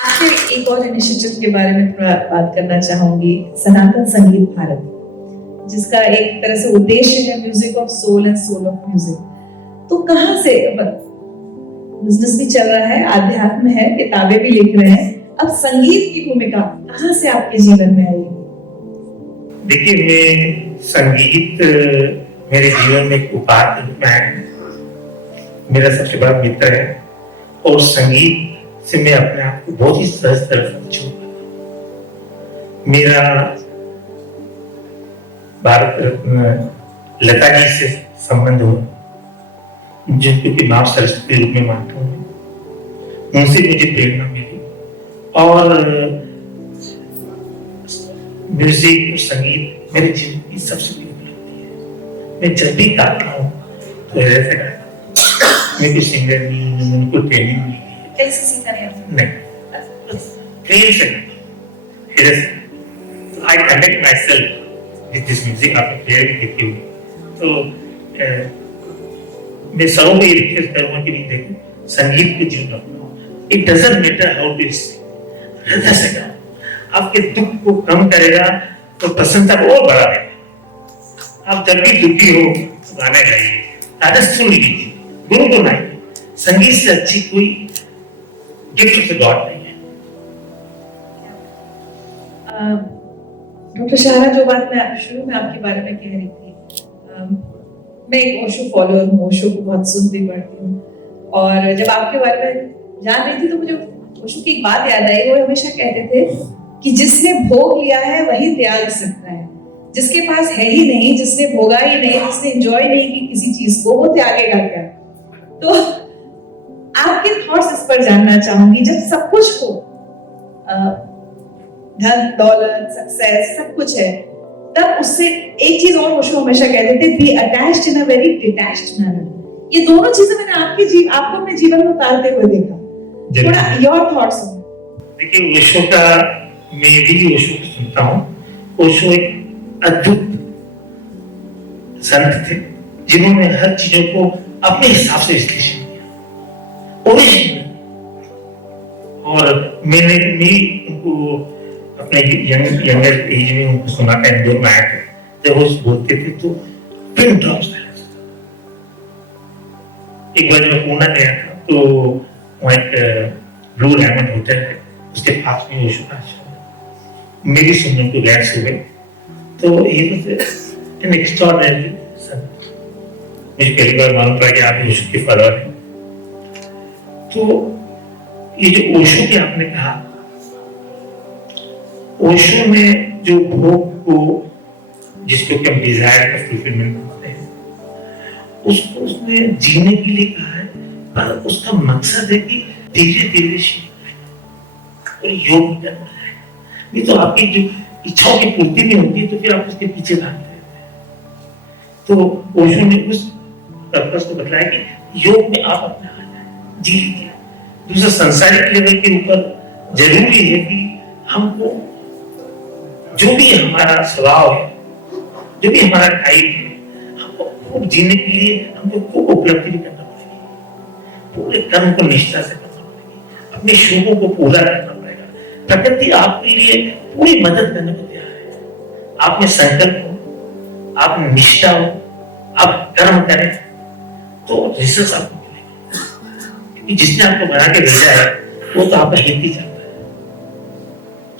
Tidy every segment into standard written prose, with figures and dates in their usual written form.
आपसे एक और इनिशिएटिव के बारे में थोड़ा बात करना चाहूंगी, सनातन संगीत भारत, जिसका एक तरह से उद्देश्य है music of soul and soul of music. तो कहाँ से बिजनेस भी चल रहा है, आध्यात्म है, किताबें भी लिख रहे हैं, अब संगीत की भूमिका कहाँ से आपके जीवन में आई? देखिए, मैं संगीत मेरे जीवन में एक उपहार के रूप में आया है। मेरा सबसे बड़ा मित्र है और संगीत से मैं अपने आप को बहुत ही सहज तरह से छू। मेरा भारत रत्न लता जी से संबंध हुआ, जिनको कि मां सरस्वती के रूप में मानता हूँ। उनसे मुझे प्रेरणा मिली और म्यूजिक और संगीत मेरे जीवन की सबसे बड़ी उपलब्धि है। मैं जब भी गाता हूँ तो ऐसे गाता हूँ। मैं कोई सिंगर नहीं हूँ, मैंने कोई ट्रेनिंग नहीं ली है। कैसे सीखा है? नहीं, प्रेम से फिर I connect myself with this music। आपने प्रेयर भी देखी हुई, तो मैं सबों को ये रिक्वेस्ट करूँगा कि देखो, संगीत को जीवन अपनाओ। It doesn't matter how to sing, हृदय से गाओ। आपके दुख को कम करेगा तो प्रसन्नता को और बढ़ा देगा। आप जब भी दुखी हो तो गाना गाइए, ताजस सुन लीजिए, गुनगुनाइए। संगीत से अच्छी कोई गिफ्ट ऑफ द गॉड नहीं है। डॉक्टर शाहरा, जो बात मैं शुरू में आपके बारे में कह रही थी, मैं एक ओशो फॉलोअर हूँ, ओशो को बहुत सुनती पढ़ती हूँ, और जब आपके बारे में जान रही थी तो मुझे ओशो की एक बात याद आई। वो हमेशा कहते थे कि जिसने भोग लिया है वही त्याग सकता है, जिसके पास है ही नहीं, जिसने भोगा ही नहीं, जिसने एंजॉय नहीं की किसी चीज को, वो त्यागेगा क्या? तो आपके थॉट्स इस पर जानना चाहूंगी। जब सब कुछ हो, धन दौलत सक्सेस सब कुछ है, तब उससे एक चीज और ओशो हमेशा कहते थे, be attached in a very detached manner. ये दोनों चीजें मैंने आपको अपने जीवन में उतारते हुए देखा। थोड़ा योर थॉट्स। देखिए, ओशो का मैं भी ओशो को सुनता हूँ। ओशो एक अद्भुत संत थे जिन्होंने हर चीजों को अपने हिसाब से विश्लेषण किया, ओरिजिनल। और मैंने भी उनको अपने यंगर एज में उनको सुना था, इंदौर में आया था। जब वो बोलते थे तो पिन ड्रॉप साइलेंस। एक बार मैं पूना गया था तो वहाँ एक ब्लू डायमंड होटल है, उसके पास में ओशो का आश्रम। मेरी सुनने को रिलैक्स हो गए। तो ये एन एक्स्ट्राऑर्डिनरी संत। मुझे पहली बार मालूम पड़ा कि आप ओशो के फॉलोअर हैं। तो ये जो ओशो की आपने कहा, ओशो ने जो भोग को, जिसको कि हम डिजायर का फुलफिलमेंट बोलते हैं, उसको उसने जीने के लिए कहा है, पर उसका मकसद है कि धीरे धीरे और योग करना है। नहीं तो आपकी जो इच्छाओं की पूर्ति नहीं होती तो फिर आप उसके पीछे भागते रहते हैं। तो ओशो ने उस पर्पस को बताया कि योग में आप अपना जी लीजिए। दूसरा, सांसारिक लेवल के ऊपर जरूरी है कि हमको जो भी हमारा स्वभाव है, जो भी हमारा टाइप है, हमको खूब जीने के लिए हमको खूब उपलब्धि भी करना पड़ेगी। पूरे कर्म को निष्ठा से करना पड़ेगी, अपने शोकों को पूरा करना पड़ेगा। प्रकृति आपके लिए पूरी मदद करने को तैयार है। आप में संकल्प हो, आप में निष्ठा हो, आप कर्म करें तो रिजल्ट आपको मिलेगा। क्योंकि जिसने आपको बना के भेजा है वो तो आपका हित ही चाहता है।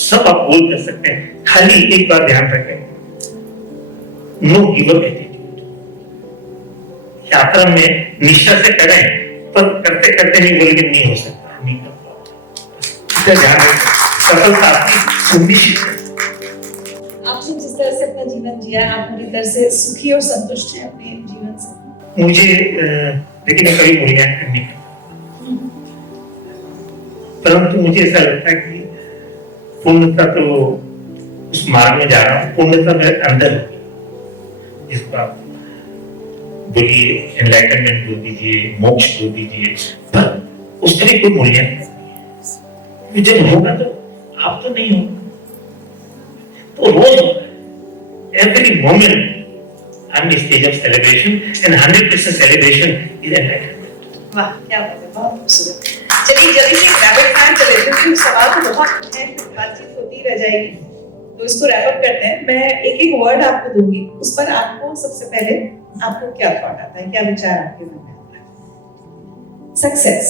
सब आप बोल कर सकते हैं, खाली एक बार ध्यान रखें, नो गिव अप एटीट्यूड। यात्रा में निष्ठा से करें, पर करते करते नहीं बोले कि नहीं हो सकता, नहीं कर पाओगे। ध्यान रखें, सफलता आपकी सुनिश्चित है। आपने जिस तरह से अपना जीवन जिया, आप पूरी तरह से सुखी और संतुष्ट हैं अपने जीवन से? मुझे लेकिन मैं कभी मूल्यांकन नहीं करता, परंतु मुझे ऐसा लगता है कि पूर्णता तो उस मार्ग में जा रहा हूँ। पूर्णता मेरे अंदर होगी, जिसको आप बोलिए एनलाइटनमेंट बोल दीजिए, मोक्ष बोल दीजिए, पर उसका भी कोई मूल्यांकन नहीं है। जब होगा तो आप तो नहीं होगा, तो रोज होगा। Every moment I am in stage of celebration and 100% celebration is enlightenment. वाह, क्या बात है, बहुत खूबसूरत। चलिए जल्दी से रैपिड फायर चले, क्योंकि सवाल बातचीत होती रह जाएगी, तो इसको रैप अप करते हैं। मैं एक एक वर्ड आपको दूंगी, उस पर आपको सबसे पहले आपको क्या थॉट आता है, क्या विचार आपके मन में आता है? सक्सेस,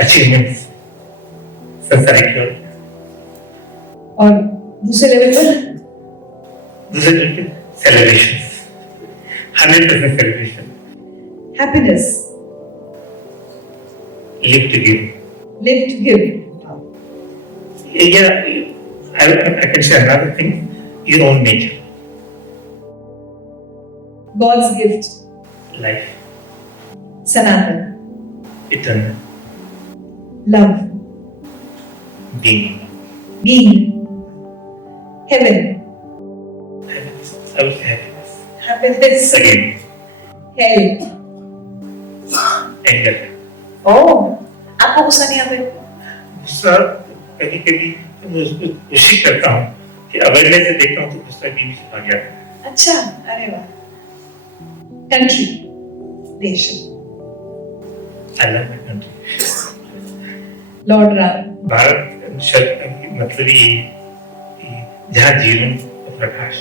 अचीवमेंट, संसारिक, और दूसरे लेवल पर celebration, 100% celebration, happiness, live to give. Live to give, Yeah, I can say another thing, your own nature, God's gift, life, सनातन, eternal, love, being, being, heaven, happiness. I will say happiness. Happiness, Again, hell. anger. Oh, आपको गुस्सा नहीं आता? गुस्सा कभी कभी मैं उसको कोशिश करता हूँ कि अवेयरनेस से देखता हूँ तो गुस्सा भी मुझे आ गया. अच्छा, अरे वाह। कंट्री, देश, I love my country. Lord Ram, Bharat शब्द का मतलब ये कि जहाँ जीवन का प्रकाश,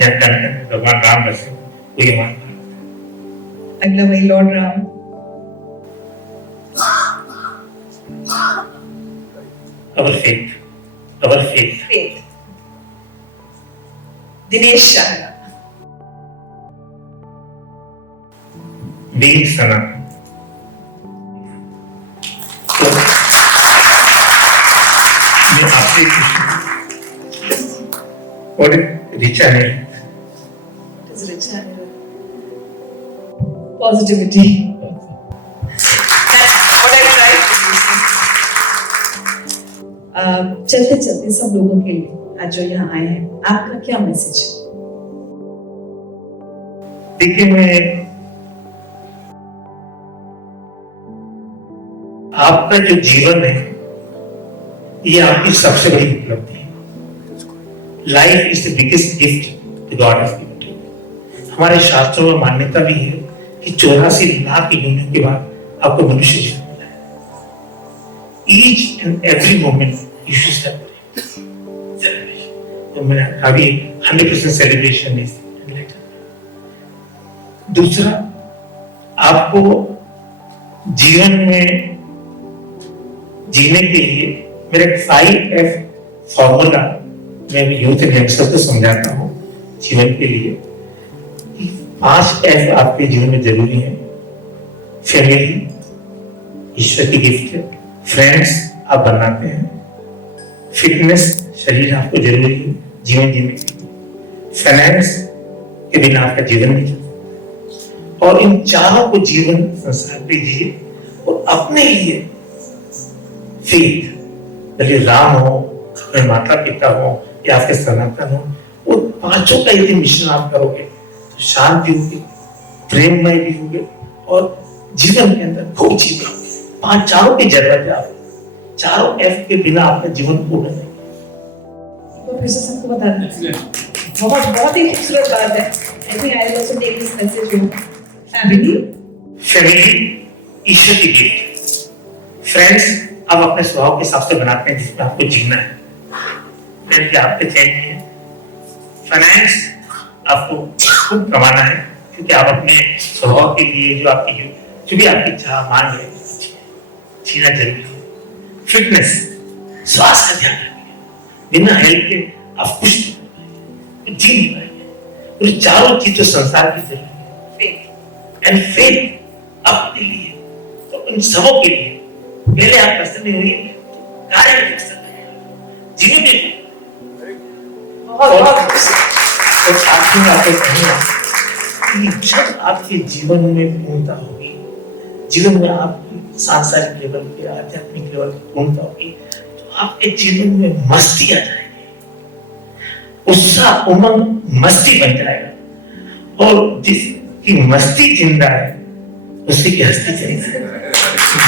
जहाँ तन तन भगवान राम बसे, वही हमारा भारत. अगला वही Lord Ram, Our faith, our faith. Faith, Dinesh Shah, Being Sanatan. तो मैं आपसे पूछूं, what is rich and It is rich and positivity. That's what I tried to do. चलते चलते सब लोगों के लिए आज जो यहाँ आए हैं, आपका क्या मैसेज है? देखिए, मैं आपका जो जीवन है ये आपकी सबसे बड़ी उपलब्धि है. Life is the biggest gift God has given to. हमारे शास्त्रों में मान्यता भी है कि 84 लाख योनियों के बाद आपको मनुष्य जीवन मिला है. Each and every moment you should celebrate. तो मैं अभी 100% सेलिब्रेशन इज. दूसरा, आपको जीवन में जीने के लिए मेरा 5F फॉर्मूला मैं यूथ एंड यंगस्टर को समझाता हूँ जीवन के लिए. 5F आपके जीवन में जरूरी है. फैमिली ईश्वर की गिफ्ट है. फ्रेंड्स आप बनाते हैं. फिटनेस शरीर आपको जरूरी है जीवन जीने के लिए. फाइनेंस के बिना आपका जीवन नहीं चलता. और इन चारों को जीवन संसार पे जिए और अपने लिए फेथ, भले राम हो, अपने माता पिता हो या आपके सनातन हो, वो पांचों का यदि मिश्रण आप करोगे तो शांत भी होगे, प्रेममय भी होगे और जीवन के अंदर खूब जीवन होगे. पांच चारों की जरूरत है आपको. चारों F के बिना आपका जीवन पूर्ण नहीं. तो फिर से सबको बता दें, बहुत बहुत ही खूबसूरत बात है. I think I will also take this message home. Family ईश्वर की गिफ्ट. फ्रेंड्स आप अपने स्वभाव के हिसाब से बनाते हैं जिसमें आपको जीना है. फ्रेंड्स आपके चाहिए. फाइनेंस आपको खूब कमाना है क्योंकि आप अपने स्वभाव के लिए जो भी आपकी चाह मांग है जीना जरूरी है. फिटनेस, स्वास्थ्य का ध्यान रखिए. बिना हेल्थ के आप कुछ जी नहीं पाएंगे. और चारों चीजें संसार की जरूरी है. एंड फेथ अपने लिए तो इन सबों के लिए पहले आप प्रसन्न नहीं हुए तो कार्य भी प्रसन्न है. जीवन में और आखिर में आपको कहूँगा कि जब आपके जीवन में पूर्णता होगी, जीवन में आपकी सांसारिक लेवल पे, आध्यात्मिक लेवल पे पूर्णता होगी, तो आपके जीवन में मस्ती आ जाएगी. उत्साह, उमंग, मस्ती बन जाएगा. और जिसकी मस्ती जिंदा है उसी की हस्ती जिंदा है.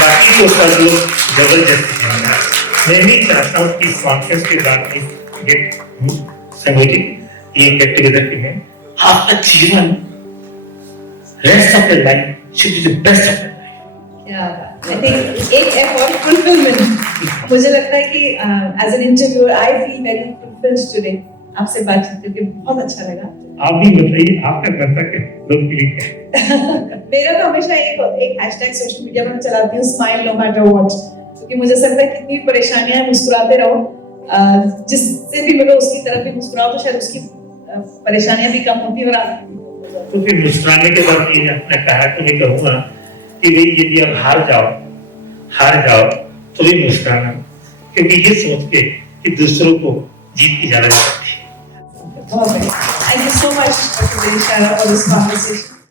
बाकी तो सब लोग जबरदस्ती हैं. मैं नहीं चाहता हूँ कि कॉन्फ्रेंस के बाद संगठित ये गेट टुगेदर के में आपका जीवन rest of the life should be the best of the life. क्या बात. आई थिंक एक और फुलफिलमेंट मुझे लगता है कि as an interviewer I feel very fulfilled today. आपसे बातचीत करके बहुत अच्छा लगा। आप भी बताइए आपका कर्ता क्या लोग के लिए क्या है? मेरा तो हमेशा एक हैशटैग सोशल मीडिया में चलाती हूँ, स्माइल नो मैटर व्हाट, क्योंकि मुझे ऐसा लगता है कितनी परेशानियां हैं, मुस्कुराते रहो। जिससे भी मिलो उसकी तरफ भी मुस्कुराओ तो शायद उसकी परेशानियां भी कम होती और आप तो फिर मुस्कुराने के बाद ये अपना कहा तो मैं कहूँगा कि भाई यदि आप हार जाओ तो भी मुस्कुराना, क्योंकि ये सोच के कि दूसरों को जीत की ज्यादा बहुत बढ़िया। Thank you so much, Dr. Dinesh Shara, for this conversation.